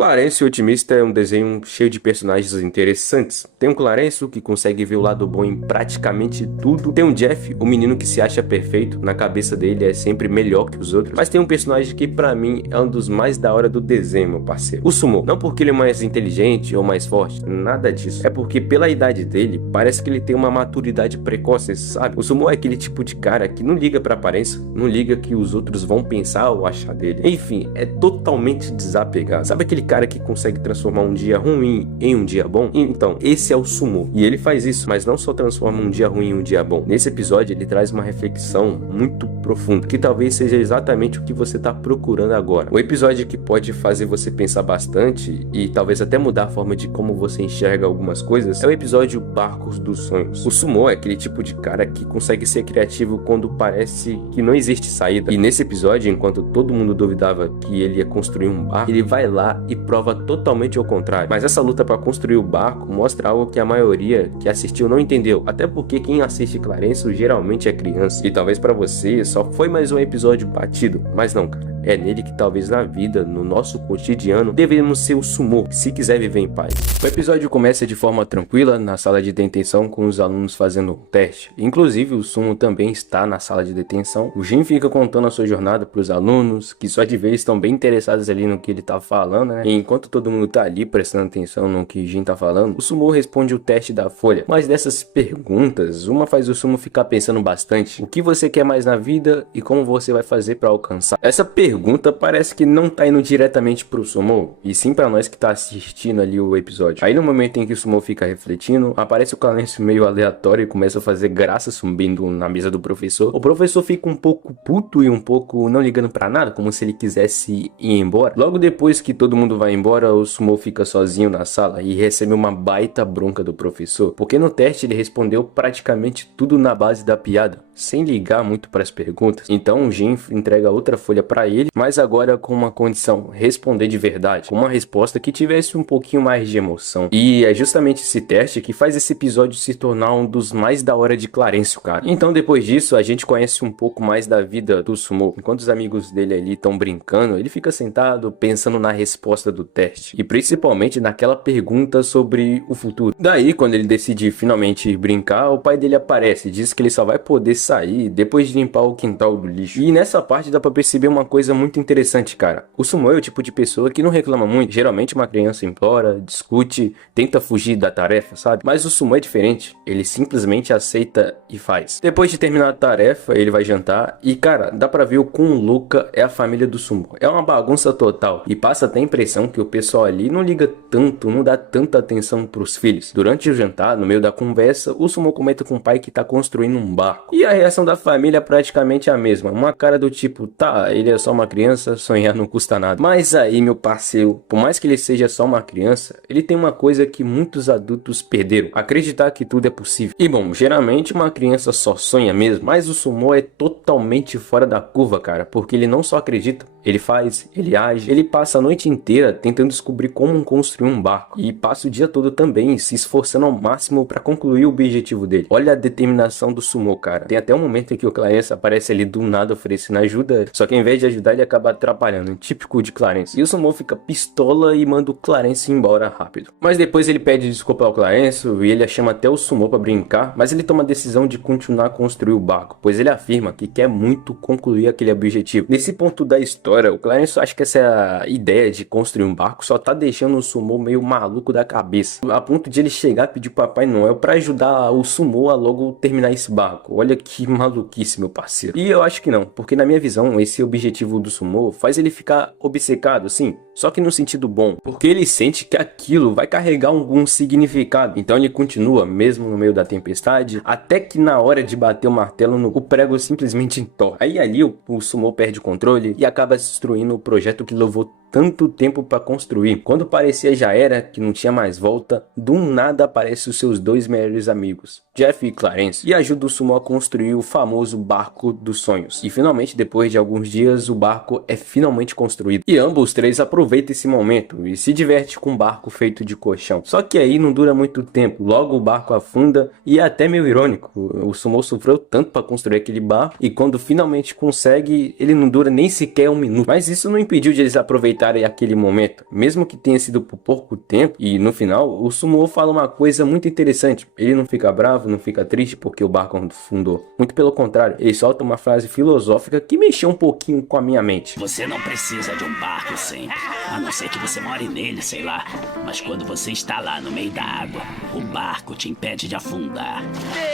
Clarence o Otimista é um desenho cheio de personagens interessantes. Tem um Clarence que consegue ver o lado bom em praticamente tudo. Tem um Jeff, o menino que se acha perfeito, na cabeça dele é sempre melhor que os outros. Mas tem um personagem que pra mim é um dos mais da hora do desenho, meu parceiro. O Sumo, não porque ele é mais inteligente ou mais forte, nada disso. É porque pela idade dele, parece que ele tem uma maturidade precoce, sabe? O Sumo é aquele tipo de cara que não liga pra aparência, não liga que os outros vão pensar ou achar dele. Enfim, é totalmente desapegado. Sabe aquele cara que consegue transformar um dia ruim em um dia bom? Então, esse é o Sumo. E ele faz isso, mas não só transforma um dia ruim em um dia bom. Nesse episódio, ele traz uma reflexão muito profunda, que talvez seja exatamente o que você está procurando agora. Um episódio que pode fazer você pensar bastante e talvez até mudar a forma de como você enxerga algumas coisas é o episódio Barcos dos Sonhos. O Sumo é aquele tipo de cara que consegue ser criativo quando parece que não existe saída. E nesse episódio, enquanto todo mundo duvidava que ele ia construir um barco, ele vai lá e prova totalmente ao contrário. Mas essa luta para construir o barco mostra algo que a maioria que assistiu não entendeu, até porque quem assiste Clarence geralmente é criança. E talvez para você só foi mais um episódio batido, mas não, cara. É nele que talvez na vida, no nosso cotidiano, devemos ser o Sumo, se quiser viver em paz. O episódio começa de forma tranquila na sala de detenção com os alunos fazendo um teste. Inclusive o Sumo também está na sala de detenção. O Jin fica contando a sua jornada para os alunos, que só de vez estão bem interessados ali no que ele tá falando, né? E enquanto todo mundo tá ali prestando atenção no que o Jin tá falando, o Sumo responde o teste da folha. Mas dessas perguntas, uma faz o Sumo ficar pensando bastante. O que você quer mais na vida e como você vai fazer para alcançar? Essa pergunta parece que não tá indo diretamente pro Sumo, e sim pra nós que tá assistindo ali o episódio. Aí no momento em que o Sumo fica refletindo, aparece o Clarence meio aleatório e começa a fazer graça subindo na mesa do professor. O professor fica um pouco puto e um pouco não ligando pra nada, como se ele quisesse ir embora. Logo depois que todo mundo vai embora, o Sumo fica sozinho na sala e recebe uma baita bronca do professor, porque no teste ele respondeu praticamente tudo na base da piada, sem ligar muito para as perguntas. Então o Jin entrega outra folha para ele, mas agora com uma condição: responder de verdade, com uma resposta que tivesse um pouquinho mais de emoção. E é justamente esse teste que faz esse episódio se tornar um dos mais da hora de Clarence, cara. Então depois disso a gente conhece um pouco mais da vida do Sumo. Enquanto os amigos dele ali estão brincando, ele fica sentado pensando na resposta do teste, e principalmente naquela pergunta sobre o futuro. Daí, quando ele decide finalmente brincar, o pai dele aparece e diz que ele só vai poder sair depois de limpar o quintal do lixo. E nessa parte dá pra perceber uma coisa muito interessante, cara. O Sumo é o tipo de pessoa que não reclama muito. Geralmente uma criança implora, discute, tenta fugir da tarefa, sabe? Mas o Sumo é diferente. Ele simplesmente aceita e faz. Depois de terminar a tarefa, ele vai jantar e, cara, dá pra ver o quão louca é a família do Sumo. É uma bagunça total e passa até a impressão que o pessoal ali não liga tanto, não dá tanta atenção pros filhos. Durante o jantar, no meio da conversa, o Sumo comenta com o pai que tá construindo um barco. E a reação da família é praticamente a mesma. Uma cara do tipo: tá, ele é só uma criança, sonhar não custa nada. Mas aí, meu parceiro, por mais que ele seja só uma criança, ele tem uma coisa que muitos adultos perderam: acreditar que tudo é possível. E bom, geralmente uma criança só sonha mesmo, mas o Sumo é totalmente fora da curva, cara, porque ele não só acredita, ele faz, ele age, ele passa a noite inteira tentando descobrir como construir um barco, e passa o dia todo também se esforçando ao máximo para concluir o objetivo dele. Olha a determinação do Sumo, cara. Tem até um momento em que o Clarence aparece ali do nada oferecendo ajuda, só que ao invés de ajudar ele acaba atrapalhando, típico de Clarence. E o Sumo fica pistola e manda o Clarence embora rápido. Mas depois ele pede desculpa ao Clarence e ele chama até o Sumo para brincar, mas ele toma a decisão de continuar a construir o barco, pois ele afirma que quer muito concluir aquele objetivo. Nesse ponto da história, o Clarence acha que essa ideia de construir um barco só tá deixando o Sumo meio maluco da cabeça, a ponto de ele chegar a pedir pro Papai Noel para ajudar o Sumo a logo terminar esse barco. Olha que maluquice, meu parceiro. E eu acho que não, porque na minha visão, esse objetivo do Sumo faz ele ficar obcecado, sim, só que no sentido bom, porque ele sente que aquilo vai carregar algum significado. Então ele continua, mesmo no meio da tempestade, até que na hora de bater o martelo, o prego simplesmente entorta. Aí ali o Sumo perde o controle e acaba destruindo o projeto que levou tanto tempo para construir. Quando parecia já era, que não tinha mais volta, do nada aparecem os seus dois melhores amigos, Jeff e Clarence, e ajuda o Sumo a construir o famoso barco dos sonhos. E finalmente, depois de alguns dias, o barco é finalmente construído. E ambos três aproveitam aproveita esse momento e se diverte com um barco feito de colchão. Só que aí não dura muito tempo, logo o barco afunda e é até meio irônico. O Sumo sofreu tanto para construir aquele barco e quando finalmente consegue, ele não dura nem sequer um minuto. Mas isso não impediu de eles aproveitarem aquele momento, mesmo que tenha sido por pouco tempo. E no final, o Sumo fala uma coisa muito interessante. Ele não fica bravo, não fica triste porque o barco afundou. Muito pelo contrário, ele solta uma frase filosófica que mexeu um pouquinho com a minha mente. Você não precisa de um barco sempre, a não ser que você more nele, sei lá. Mas quando você está lá no meio da água, o barco te impede de afundar.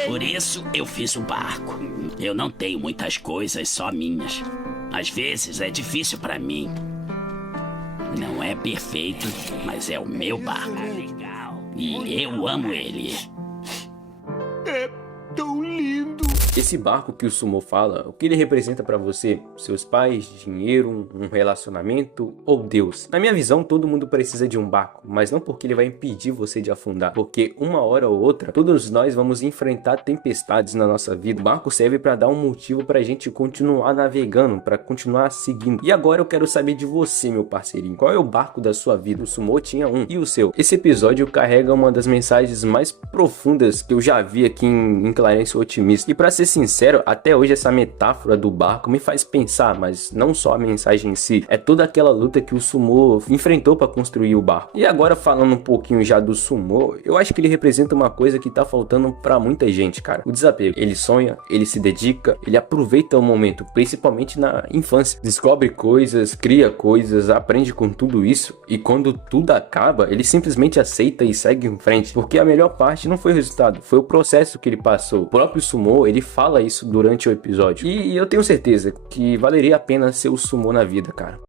Por isso, eu fiz o barco. Eu não tenho muitas coisas só minhas. Às vezes é difícil pra mim. Não é perfeito, mas é o meu barco. E eu amo ele. É tão lindo. Esse barco que o Sumo fala, o que ele representa pra você? Seus pais, dinheiro, um relacionamento ou Deus? Na minha visão, todo mundo precisa de um barco, mas não porque ele vai impedir você de afundar, porque uma hora ou outra, todos nós vamos enfrentar tempestades na nossa vida. O barco serve pra dar um motivo pra gente continuar navegando, pra continuar seguindo. E agora eu quero saber de você, meu parceirinho, qual é o barco da sua vida? O Sumo tinha um, e o seu? Esse episódio carrega uma das mensagens mais profundas que eu já vi aqui em Clarence o Otimista. E pra ser sincero, até hoje essa metáfora do barco me faz pensar, mas não só a mensagem em si, é toda aquela luta que o Sumo enfrentou para construir o barco. E agora falando um pouquinho já do Sumo, eu acho que ele representa uma coisa que tá faltando para muita gente, cara. O desapego. Ele sonha, ele se dedica, ele aproveita o momento, principalmente na infância. Descobre coisas, cria coisas, aprende com tudo isso e quando tudo acaba, ele simplesmente aceita e segue em frente, porque a melhor parte não foi o resultado, foi o processo que ele passou. O próprio Sumo, ele fala isso durante o episódio. E eu tenho certeza que valeria a pena ser o Sumo na vida, cara.